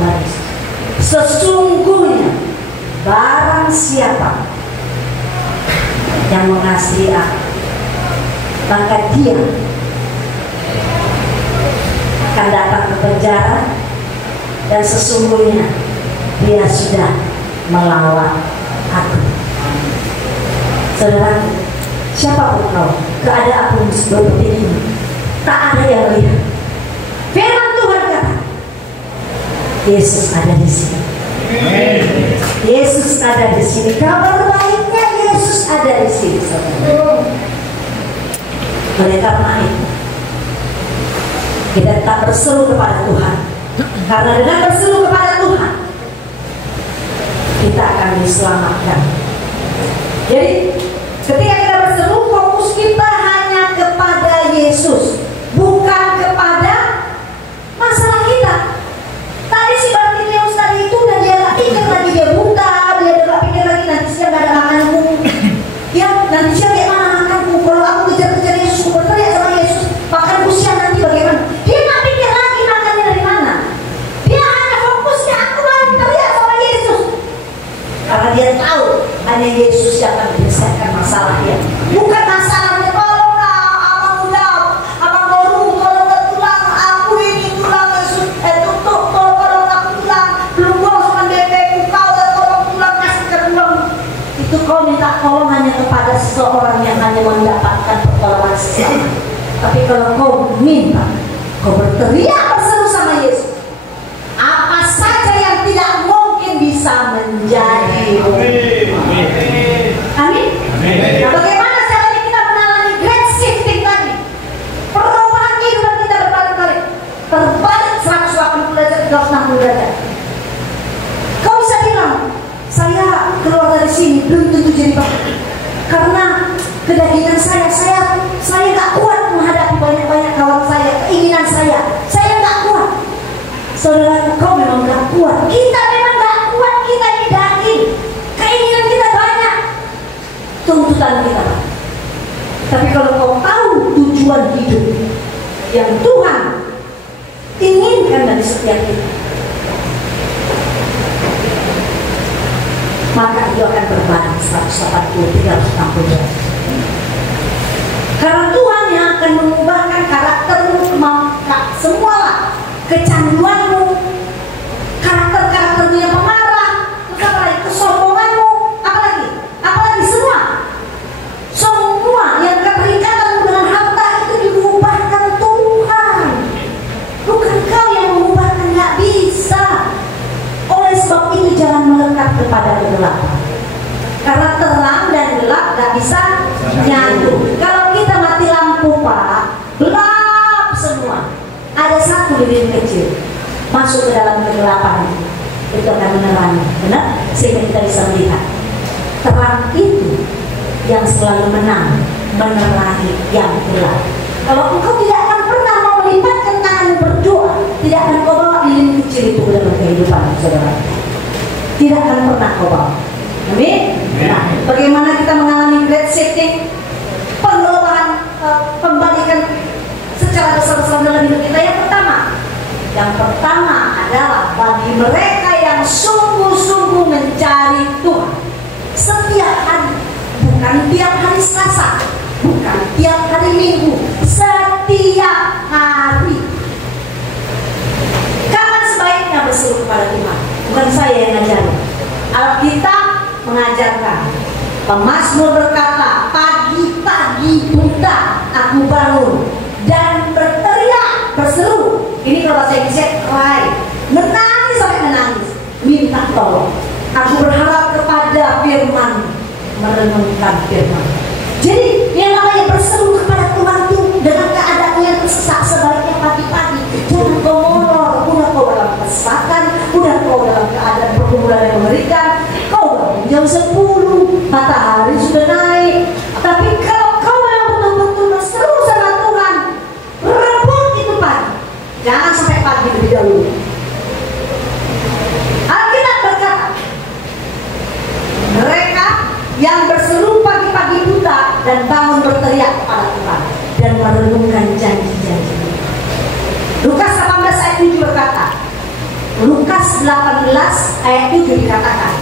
berbaris. Sesungguhnya barang siapa yang mengasihi aku, maka dia akan datang ke penjara, dan sesungguhnya dia sudah melawan aku. Saudara, siapapun kau, keadaanmu seperti ini, tak ada yang lihat. Firman Tuhan kata, Yesus ada di sini. Yesus ada di sini. Kabar baiknya Yesus ada di sini. Oleh karena itu, kita tetap berseru kepada Tuhan. Karena dengan berseru kepada Tuhan, kita akan diselamatkan. Jadi, ketika kita berseru, fokus kita hanya kepada Yesus, bukan kepada masalah kita. Tadi si Bartimeus tadi itu udah dia gak pikir lagi dia buta, dia udah gak pikir lagi nanti siang gak ada makanku. Ya, nanti siang kayak mana makanku? Kalau aku kejar-kejar Yesus, aku berteriak sama Yesus, makanku siang nanti bagaimana? Dia gak pikir lagi makannya dari mana. Dia hanya fokusnya aku mau teriak sama Yesus. Karena dia tahu hanya Yesus yang akan menyelesaikan masalahnya. Bukan masalahnya, tolonglah abang muda, abang baru, tolonglah tulang, aku ini tulang Yesus, tolong aku tulang, belum buang sama bebekku, kau tolong tulang, kasih tulang. Itu kau minta tolong hanya kepada seseorang yang hanya mendapatkan pertolongan sesama. Tapi kalau kau minta, kau berteriak berseru sama Yesus, apa saja yang tidak mungkin bisa menjadi. Amin. Nah, bagaimana caranya kita mengalami great shifting tadi? Perubahan kehidupan kita berbalik-balik, terbalik 180 derajat, 360 derajat. Kau bisa bilang, saya keluar dari sini belum tentu jadi baik, karena kedagingan saya nggak kuat menghadapi banyak-banyak kawan saya, keinginan saya nggak kuat. Saudara, kau memang nggak kuat. Kita memang nggak kuat, kita ini daging. Keinginan kita banyak, tuntutan kita. Tapi kalau kau tahu tujuan hidup yang Tuhan inginkan dari setiap kita, maka itu akan berbalik 180, 360 derajat. Karena Tuhan yang akan mengubahkan karaktermu, semualah kecanduanmu, karakter-karaktermu yang pemarah, apalagi kesombonganmu, apalagi semua yang keterikatanmu dengan harta itu diubahkan Tuhan, bukan kau yang mengubahkan, nggak bisa. Oleh sebab itu jangan melekat kepada kegelapan, karena terang dan gelap nggak bisa nyatu. Kalau kita mati lampu Pak, gelap semua, ada satu lilin kecil masuk ke dalam kegelapan, itu akan menerangi, benar? Sehingga kita bisa melihat terang itu yang selalu menang, menerangi yang gelap. Kalau engkau tidak akan pernah mau melipatkan tanganmu berdoa, tidak akan kau bawa lilin kecil itu ke dalam kehidupan, saudara. Tidak akan pernah kau bawa. Amin. Nah, bagaimana kita mengalami great shifting, pengelolaan, pembalikan secara besar-besaran dalam hidup kita? Yang pertama adalah bagi mereka yang sungguh-sungguh mencari Tuhan setiap hari, bukan tiap hari Selasa, bukan tiap hari Minggu, setiap hari. Kapan sebaiknya berseru kepada Tuhan? Bukan saya yang ngajarin, Alkitab mengajarkan. Pemazmur berkata, pagi-pagi buta aku bangun dan berteriak, berseru. Ini kalau bahasa Indonesia cry, menangis sampai menangis, minta tolong. Aku berharap kepada firman, merenungkan firman. Jadi yang namanya berseru kepada Tuhan itu dengan keadaan yang tersesak, sebaliknya pagi-pagi. Jangan kau molor, udah kau dalam kesesakan, udah kau dalam keadaan pergumulan yang mengerikan, kau bangun jam 10, matahari sudah naik. Tapi kalau kau memang betul-betul berseru sama Tuhan, rebut itu pagi. Jangan sampai pagi lebih dahulu. Alkitab berkata, mereka yang berseru pagi-pagi buta dan bangun berteriak kepada Tuhan dan merenungkan janji-janji. Lukas 18 ayat 7 berkata, Lukas 18 ayat 7 dikatakan,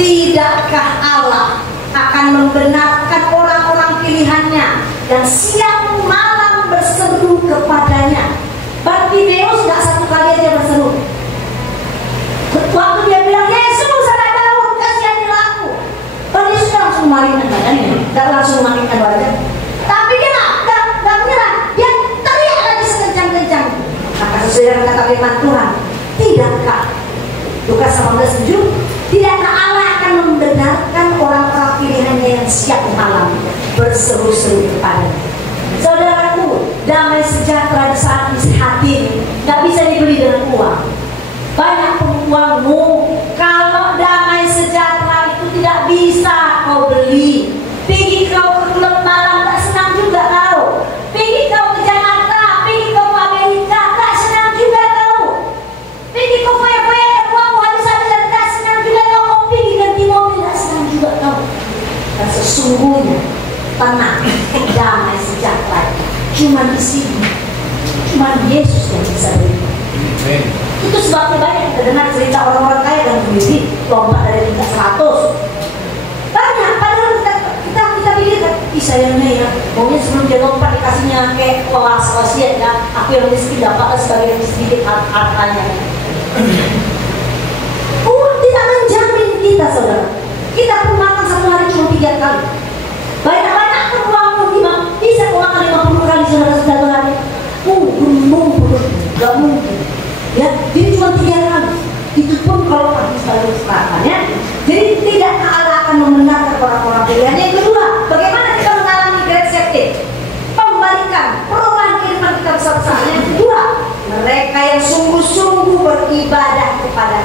tidakkah Allah akan membenarkan orang-orang pilihannya dan siang malam berseru kepadanya. Bartimeus gak satu kali aja berseru. Waktu dia bilang, Yesus anak Daud, kasihanilah aku. Kalau Yesus langsung malingkan badannya, gak langsung malingkan wajah. Tapi dia gak menyerah, dia teriak lagi sekencang-kencang. Maka sesuai dengan kata firman Tuhan, tidakkah, Lukas 18:7, tidakkah Allah akan membenarkan orang-orang pilihannya yang siang malam berseru-seru kepadanya. Saudaraku, damai sejahtera di saat isi hati gak bisa dibeli dengan uang. Banyak uangmu, kalau damai sejahtera itu tidak bisa kau beli. Pergi kau ke klub malam tak senang juga kau. Pergi kau ke Jakarta, pergi kau ke Amerika tak senang juga kau. Pergi kau foya-foya dan uangmu habis-habisan tak senang juga kau. Kau pergi ganti mobil tak senang juga kau. Dan sesungguhnya tenang, damai sejahtera cuma di sini, cuma Yesus yang bisa beri. Itu sebabnya banyak kita dengar cerita orang-orang kaya dan sendiri lompat dari tingkat 100. Banyak, padahal kita pikir kan, sayangnya ya, maunya sebelum dia lompat dikasihnya kayak wasiat ya, aku yang miskin dapat sebagai sedikit hartanya. Uang tidak menjamin kita, saudara. Kita pun makan satu hari cuma 3 kali. Banyak-banyak pun uangmu bisa kau makan 50 kali saudara-saudara hari. Belum, gak mungkin. Ya, jadi cuma 3 kali. Itu pun kalau habis baru sekarang ya. Jadi tidak Allah akan membenarkan orang-orang pilihan. Yang kedua, bagaimana kita mengalami great safety? Pembalikan, perubahan kehidupan kita besar-besar. Yang kedua, mereka yang sungguh-sungguh beribadah kepada.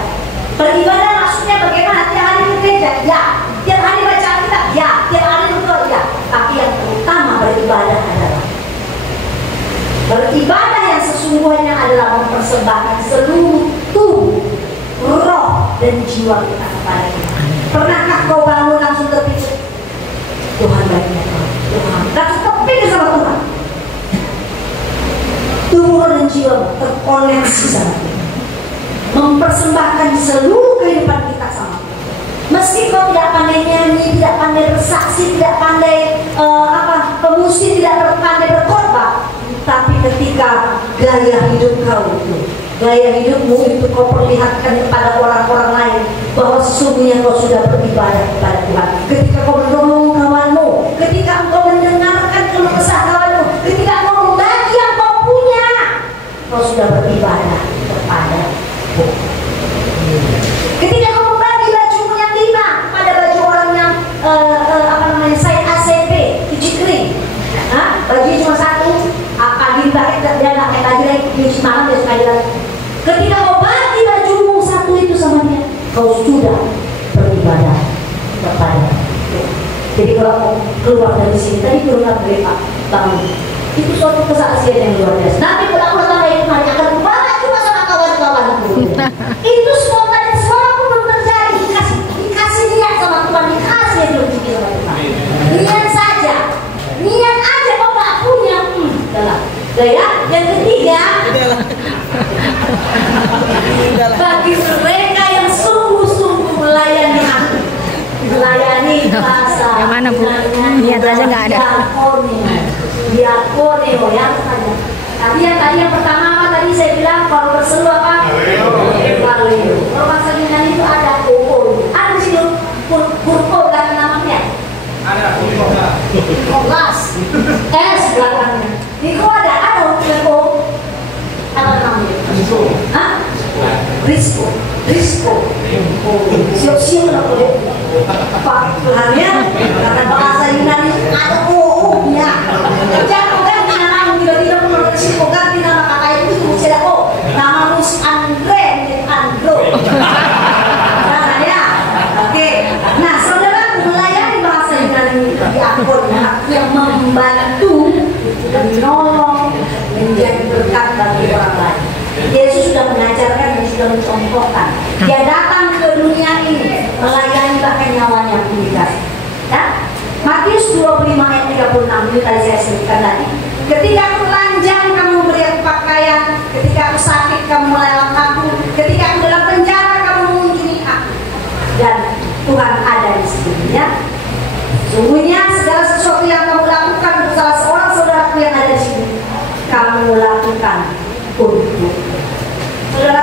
Beribadah maksudnya bagaimana? Tiap hari ke gereja, ya. Tiap hari baca Alkitab, ya. Tiap hari berdoa, ya. Tapi yang utama beribadah adalah beribadah yang sesungguhnya adalah mempersembahkan seluruh tubuh, roh dan jiwa kita kepada Tuhan. Pernahkah kau bangun langsung terpikir, Tuhan baiknya kau, Tuhan, langsung terpikir sama Tuhan? Tubuh dan jiwa terkoneksi sama Tuhan, mempersembahkan seluruh kehidupan kita sama Tuhan. Meski kau tidak pandai nyanyi, tidak pandai bersaksi, tidak pandai pemusik, tidak pandai berkhotbah, tapi ketika gaya hidup kau itu, gaya hidupmu itu kau perlihatkan kepada orang-orang lain bahwa sesungguhnya kau sudah beribadah kepada Tuhan. Ketika kau menolong kawanmu, ketika kau mendengarkan keluh kesah kawanmu, ketika kau membagi yang kau punya, kau sudah beribadah kepada Tuhan. Ketika kau membagi bajumu yang 5 pada baju orang yang saya ACP, cuci kering, baju cuma 1. Pagi dia nggak pakai baju lagi, cuci malam dia sekali lagi. Ketika kau bagi bajumu 1 itu sama dia, kau sudah beribadah kepada Tuhan. Jadi kalau kau keluar dari sini, tadi keluar dari bangun, itu suatu kesaksian yang luar biasa. Nanti pulang-pulang lagi kemarin akan kembali cuma sama kawan-kawan itu. Itu spontan, semua pun belum terjadi. Dikasih niat sama Tuhan, dikasih belum dikasih sama Tuhan. Niat saja, niat aja kau nggak punya. Ya, yang ketiga, bagi mereka yang sungguh-sungguh melayani aku, melayani bahasa, yang mana Bu? Lihat aja nggak ada. Diakoneo yang saja. Tadi yang pertama apa tadi saya bilang kalau berseru apa? Evaleo. Kalau bahasa Yunani itu ada koko. Ada sih kurko belakang namanya. Ada. Kelas. S belakangnya. Niko ada Niko. Apa namanya? Risco. Siap-siap lah boleh. Pak Tuhannya karena bahasa Yunani ada ya. Jangan ganti nama tiba-tiba menurut Risco ganti nama kakak itu mesti ada nama Mus Andre Andro. Nah ya, oke. Nah saudara melayani bahasa Yunani diakun yang membantu menolong menjadi berkat bagi orang lain. Yesus sudah mengajarkan dan sudah mencontohkan. Dia datang ke dunia ini melayani bahkan nyawanya pun dikasih. Ya? Matius 25 ayat 36 ini tadi saya sebutkan tadi. Ketika aku telanjang kamu beri aku pakaian, ketika aku sakit kamu melelap aku,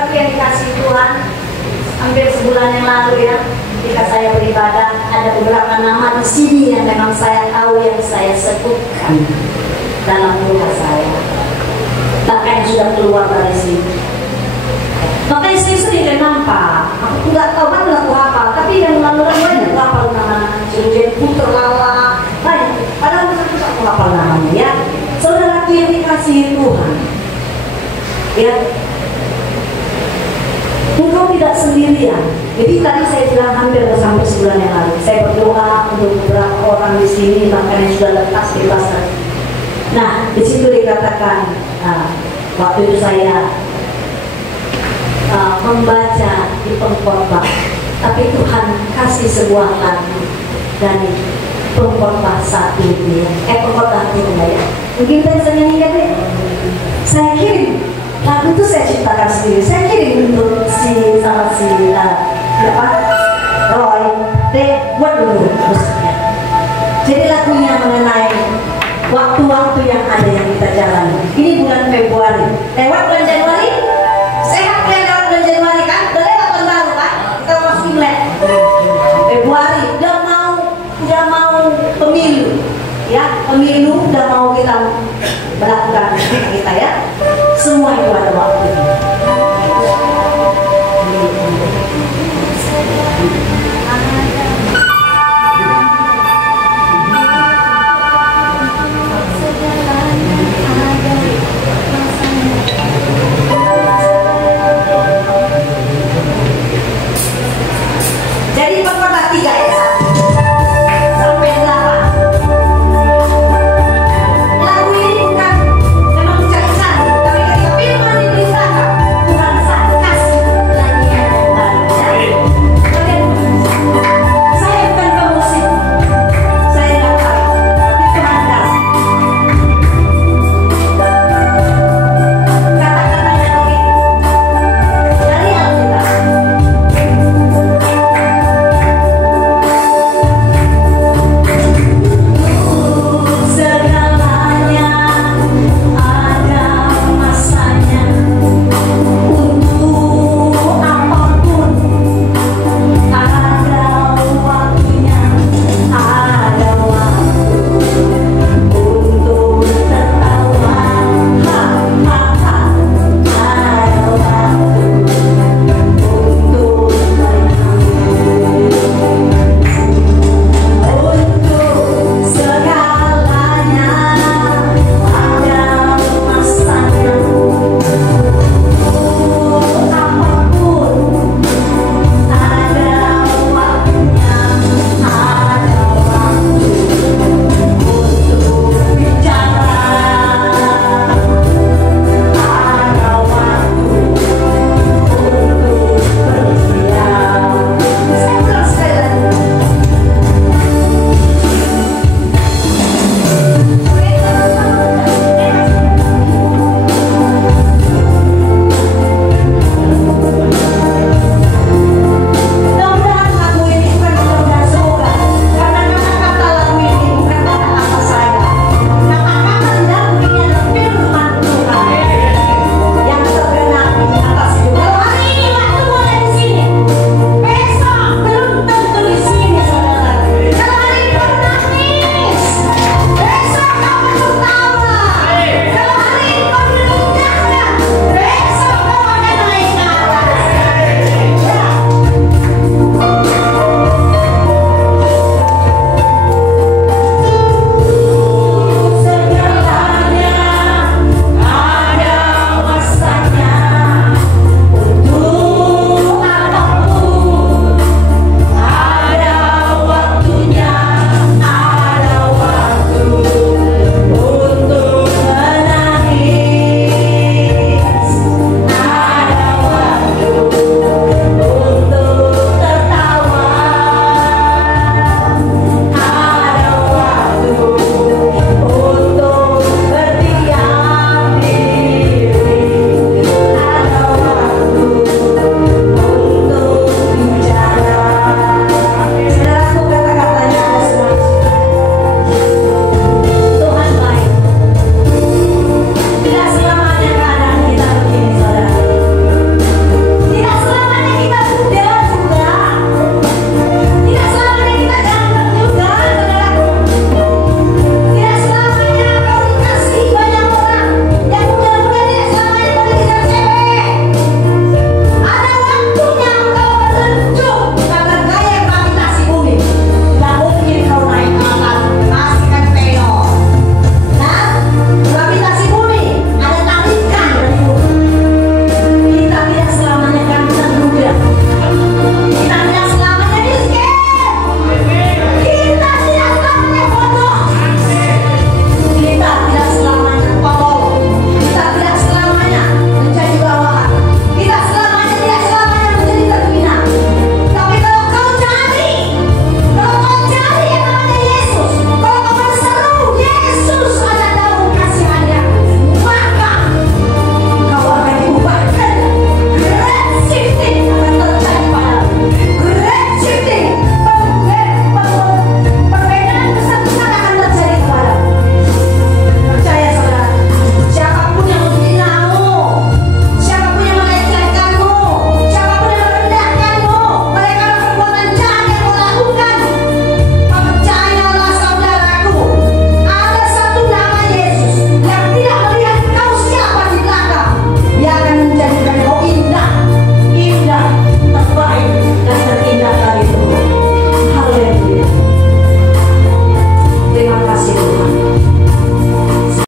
saudara yang dikasih Tuhan, hampir sebulan yang lalu ya, ketika saya beribadah, ada beberapa nama di sini yang memang saya tahu yang saya sebutkan dalam doa saya, bahkan sudah keluar dari sini. Makanya saya sering nampak, aku nggak tahu kan lagu apa, tapi yang lalu banyak hafal nama, jadi puter lala, banyak. Padahal aku hafal namanya ya. Saudara yang dikasihi Tuhan, ya. Engkau tidak sendirian. Jadi tadi saya bilang hampir sampai sebulan yang lalu. Saya berdoa untuk beberapa orang di sini, bahkan yang sudah lepas bebas. Nah, di situ dikatakan, waktu itu saya membaca di pengkhotbah, tapi Tuhan kasih sebuah lagu dari pengkhotbah 1 ini. Pengkhotbah itu ya. Mungkin kita bisa nyanyikan deh. Saya kirim. Lagu itu saya ciptakan sendiri. Saya kirim untuk Roy. Buat dulu musiknya. Jadi lagunya mengenai waktu-waktu yang ada yang kita jalani. Ini bulan Februari. Lewat bulan Januari. Sehat ya lewat bulan Januari kan? Udah lewat tahun baru kan? Kita masih Imlek. Februari udah mau pemilu. Ya, pemilu udah mau kita melakukan kita ya. Semua itu ada waktu.